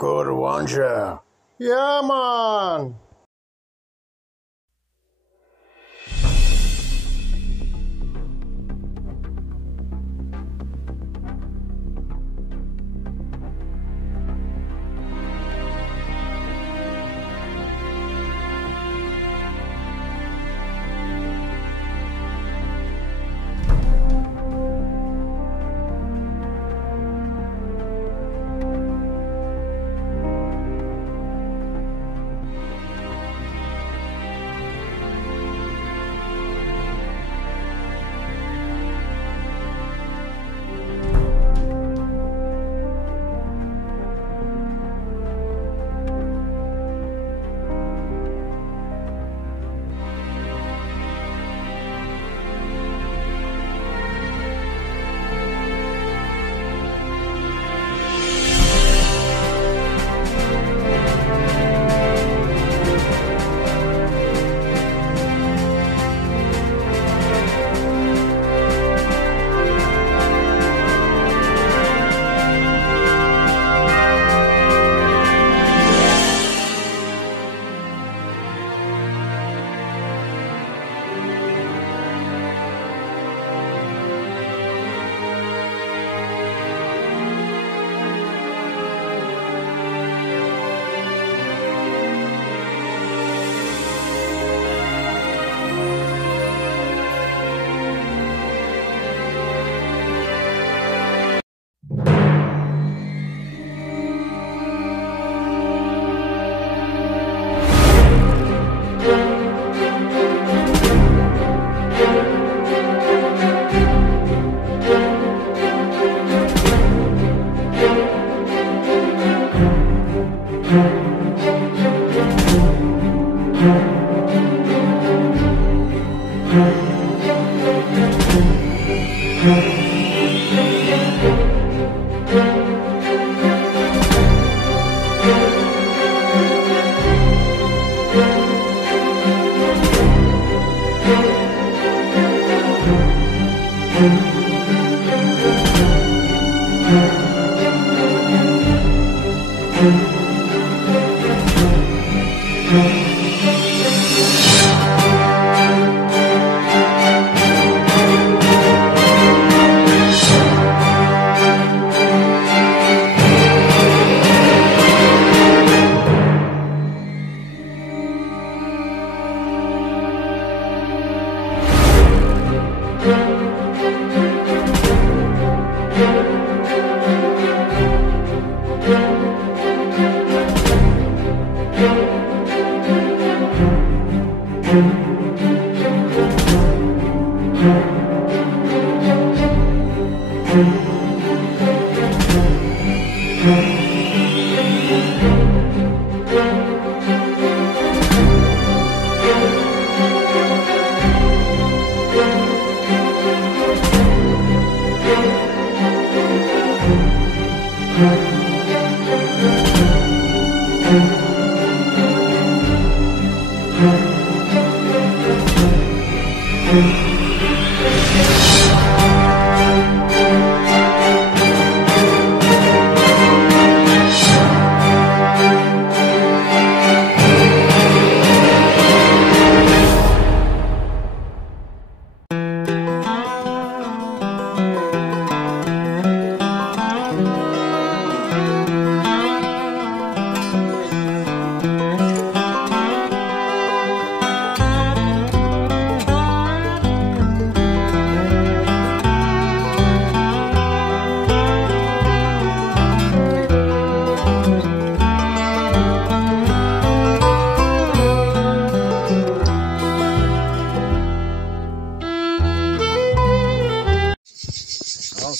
Gold Ranger. Yeah, man.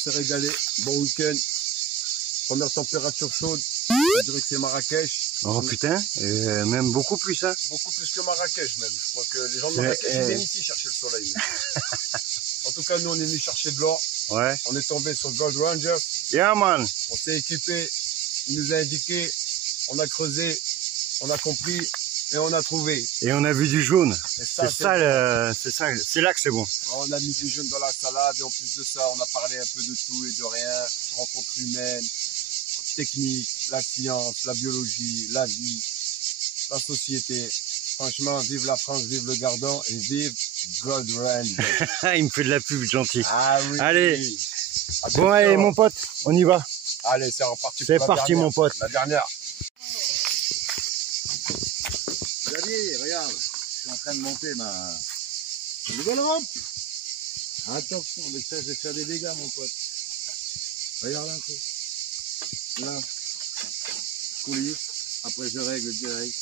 Régalé, bon week-end, première température chaude, je dirais que c'est Marrakech. Oh putain, même beaucoup plus hein. Beaucoup plus que Marrakech même, je crois que les gens de Marrakech ils viennent ici chercher le soleil. En tout cas nous on est venus chercher de l'or, ouais. On est tombé sur Gold Ranger, yeah man. On s'est équipé, il nous a indiqué, on a creusé, on a compris et on a trouvé. Et on a vu du jaune, c'est là que c'est bon. On a mis du jaune dans la salade et en plus de ça on a parlé un peu de tout et de rien, rencontre humaine, technique, la science, la biologie, la vie, la société. Franchement, vive la France, vive le Gardon et vive Gold Range. Il me fait de la pub, gentil. Ah oui. Allez. Oui. Bon, allez, mon pote, on y va. Allez, c'est reparti. C'est parti, mon pote. La dernière. Xavier, regarde, je suis en train de monter ma nouvelle rampe. Attention, avec ça, je vais faire des dégâts, mon pote. Regarde un peu. Là, je coulisse. Après, je règle direct.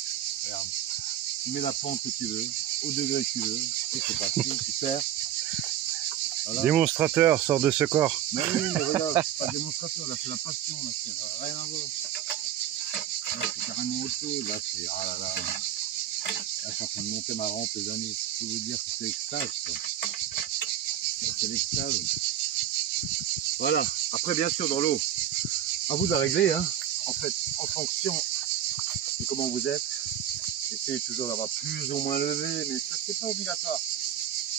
Regarde. Tu mets la pente que tu veux, au degré que tu veux. Et c'est parti, tu perds. Voilà. Démonstrateur, sort de ce corps. Mais oui, mais regarde, c'est pas démonstrateur, là, c'est la passion, là, c'est rien à voir. Là, c'est carrément autre chose, là, c'est, ah là là. Là, je suis en train de monter ma rampe, les amis. Je peux vous dire que c'est l'extase, quoi. Là, c'est l'extase. Voilà. Après, bien sûr, dans l'eau, à vous de régler, hein. En fait, en fonction de comment vous êtes, essayez toujours d'avoir plus ou moins levé, mais ça, c'est pas obligatoire.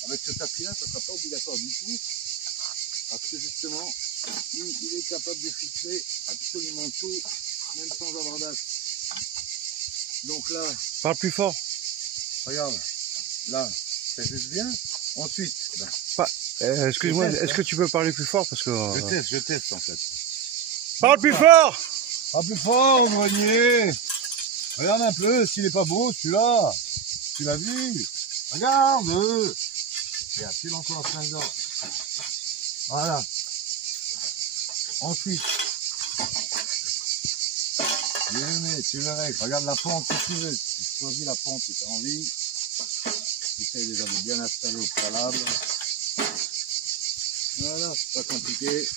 Avec ce tapis-là, ça sera pas obligatoire du tout. Parce que justement, il est capable de filtrer absolument tout, même sans avoir d'axe. Donc là, Parle plus fort. regarde, là, c'est juste bien. Ensuite, ben, Excuse-moi, Je teste, est-ce que tu peux parler plus fort parce que... je teste en fait. Parle plus fort. Pas plus fort, Grenier. Regarde un peu, s'il est pas beau, celui-là. Tu l'as vu? Regarde. Regarde, tu l'as encore en plein dedans. Voilà. Ensuite, tu le mets, tu le règles. Regarde la pente que tu veux. Tu choisis la pente que tu as envie. Tu essayes déjà de bien installer au préalable. Voilà, c'est pas compliqué.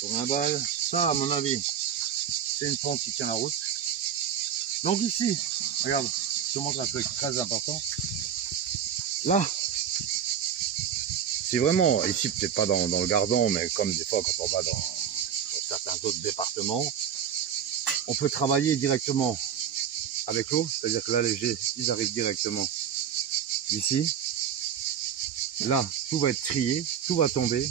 Pour un bal, ça à mon avis, c'est une pente qui tient la route. Donc ici, regarde, je te montre un truc très important. Là, c'est vraiment, ici peut-être pas dans le Gardon, mais comme des fois quand on va dans certains autres départements, on peut travailler directement avec l'eau, c'est-à-dire que là les jets, ils arrivent directement ici. Là, tout va être trié, tout va tomber,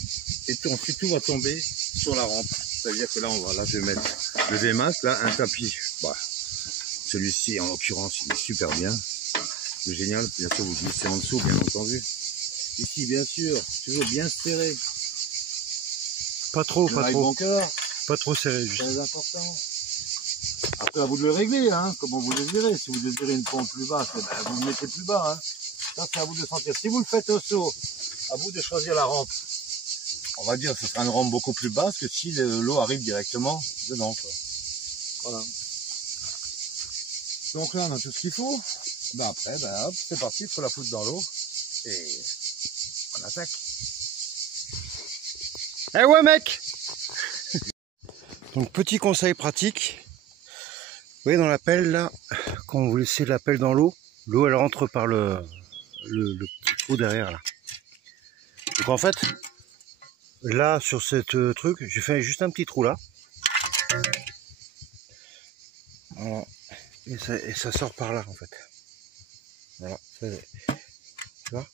et ensuite tout va tomber sur la rampe. C'est-à-dire que là, je vais mettre le VMAX, là, un tapis. Bah, celui-ci, en l'occurrence, il est super bien. Le génial, bien sûr, vous glissez en dessous, bien entendu. Ici, bien sûr, toujours bien serré. Pas trop, Le pas rail trop. banqueur, Pas trop serré, juste. très important. Après, à vous de le régler, hein, comment vous désirez. Si vous désirez une pente plus basse, eh ben, vous le mettez plus bas. Hein. Ça, c'est à vous de sentir. Si vous le faites au saut, à vous de choisir la rampe. On va dire que ce sera une rampe beaucoup plus basse que si l'eau arrive directement dedans, quoi. Voilà. Donc là, on a tout ce qu'il faut. Ben après, ben hop, c'est parti, il faut la foutre dans l'eau. Et on attaque. Eh ouais, mec. Donc, petit conseil pratique. Vous voyez, dans la pelle, là, quand vous laissez la pelle dans l'eau, l'eau, elle rentre par le petit trou derrière, là. Donc, en fait, là, sur cette truc, j'ai fait juste un petit trou, là. Voilà. Et ça sort par là, en fait. Voilà. Tu vois?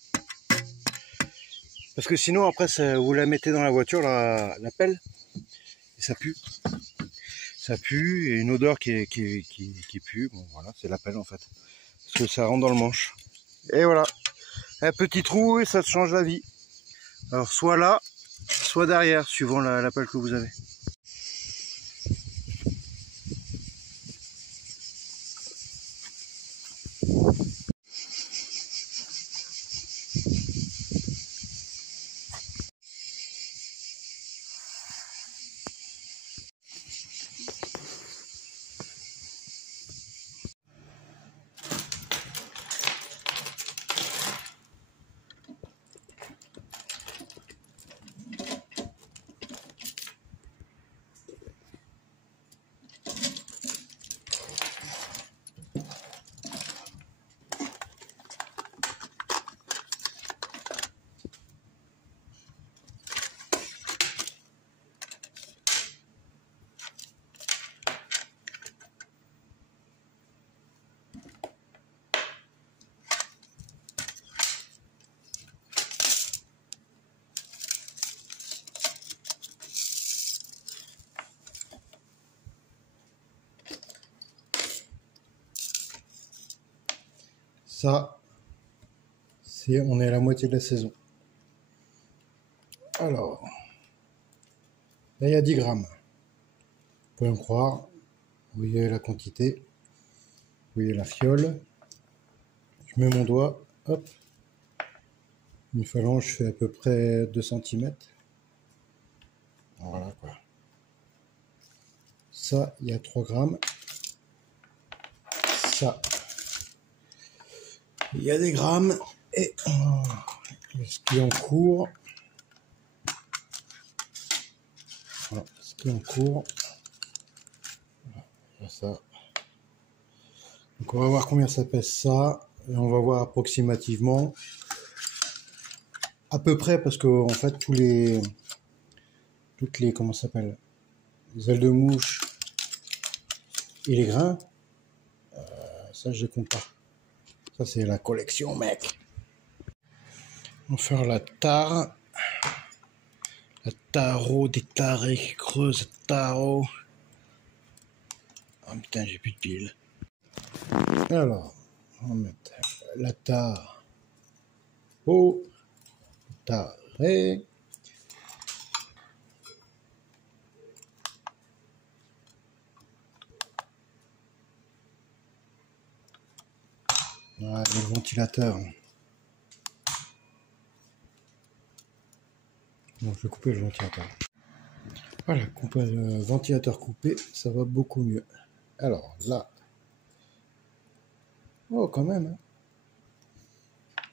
Parce que sinon, après, vous la mettez dans la voiture, la pelle, et ça pue. Ça pue, et une odeur qui pue. Bon, voilà, c'est la pelle, en fait. Parce que ça rentre dans le manche. Et voilà. Un petit trou, et ça te change la vie. Alors, soit là, soit derrière, suivant la pelle que vous avez. Ça, on est à la moitié de la saison. Alors, là il y a 10 grammes. Vous pouvez me croire. Vous voyez la quantité. Vous voyez la fiole. Je mets mon doigt. Hop. Une phalange fait à peu près 2 cm. Voilà quoi. Ça, il y a 3 grammes. Ça, il y a des grammes. Et ce qui est en cours. Voilà, ce qui est en cours. Voilà, ça. Donc on va voir combien ça pèse ça. Et on va voir approximativement. À peu près, parce que en fait, toutes les, comment ça s'appelle, les ailes de mouche et les grains, ça je les compte pas. Ça c'est la collection, mec. On va faire la tare. La taro des tarés qui creusent taro. Oh putain, j'ai plus de piles. Alors, on va mettre la tare au taré. Voilà, le ventilateur. Bon, je vais couper le ventilateur. Voilà, le ventilateur coupé, ça va beaucoup mieux. Alors là, oh quand même, hein.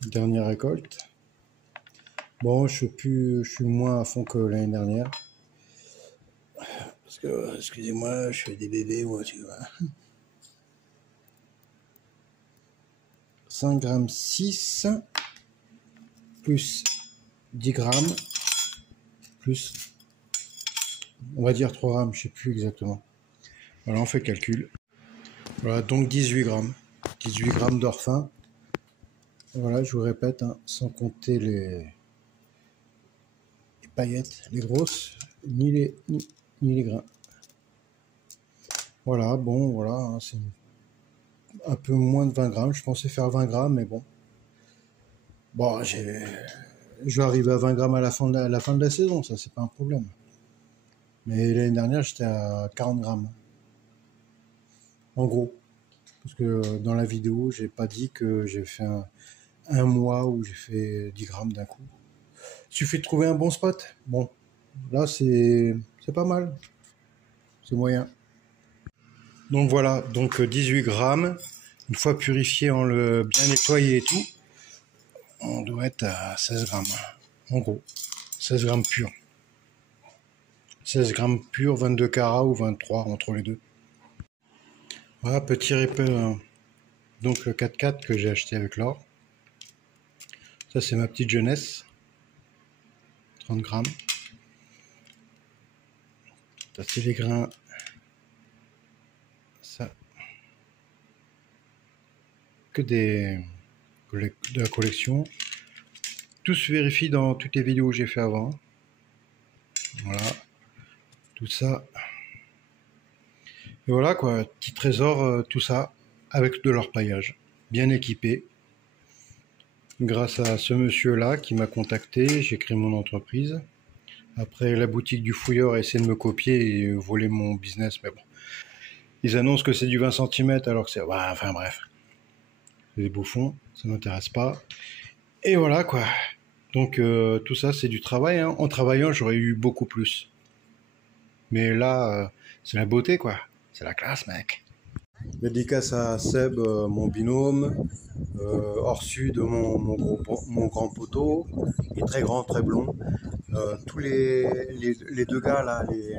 Dernière récolte. Bon, je suis moins à fond que l'année dernière. Parce que, excusez-moi, je fais des bébés, moi, tu vois. 5 grammes 6 plus 10 grammes plus, on va dire 3 grammes, je sais plus exactement. Voilà, on fait le calcul. Voilà, donc 18 grammes. 18 grammes d'or fin. Voilà, je vous répète, hein, sans compter les paillettes, les grosses, ni les grains. Voilà, bon, voilà, hein, c'est un peu moins de 20 grammes. Je pensais faire 20 grammes, mais bon. Bon, je vais arriver à 20 grammes à la fin de la saison, ça, c'est pas un problème. Mais l'année dernière, j'étais à 40 grammes. En gros. Parce que dans la vidéo, j'ai pas dit que j'ai fait un mois où j'ai fait 10 grammes d'un coup. Il suffit de trouver un bon spot. Bon, là, c'est pas mal. C'est moyen. Donc voilà, donc 18 grammes. Une fois purifié, en le bien nettoyé et tout, on doit être à 16 grammes. En gros, 16 grammes pur. 16 grammes pur, 22 carats ou 23 entre les deux. Voilà, petit ripper. Donc le 4x4 que j'ai acheté avec l'or. Ça, c'est ma petite jeunesse. 30 grammes. Ça, c'est les grains. Ça. Que de la collection. Tout se vérifie dans toutes les vidéos que j'ai fait avant. Voilà. Tout ça. Et voilà quoi, petit trésor, tout ça, avec de l'orpaillage. Bien équipé. Grâce à ce monsieur-là qui m'a contacté, j'ai créé mon entreprise. Après, la boutique du fouilleur a essayé de me copier et voler mon business, mais bon. Ils annoncent que c'est du 20 cm alors que c'est... Ouais, enfin bref. C'est des bouffons, ça m'intéresse pas. Et voilà quoi. Donc tout ça, c'est du travail. Hein. En travaillant, j'aurais eu beaucoup plus. Mais là, c'est la beauté quoi. C'est la classe, mec. Dédicace à Seb, mon binôme, Orsu, mon grand poteau, il est très grand, très blond. Tous les deux gars là, les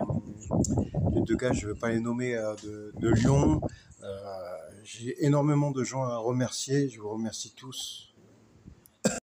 deux gars, je ne vais pas les nommer, de Lyon. J'ai énormément de gens à remercier, je vous remercie tous.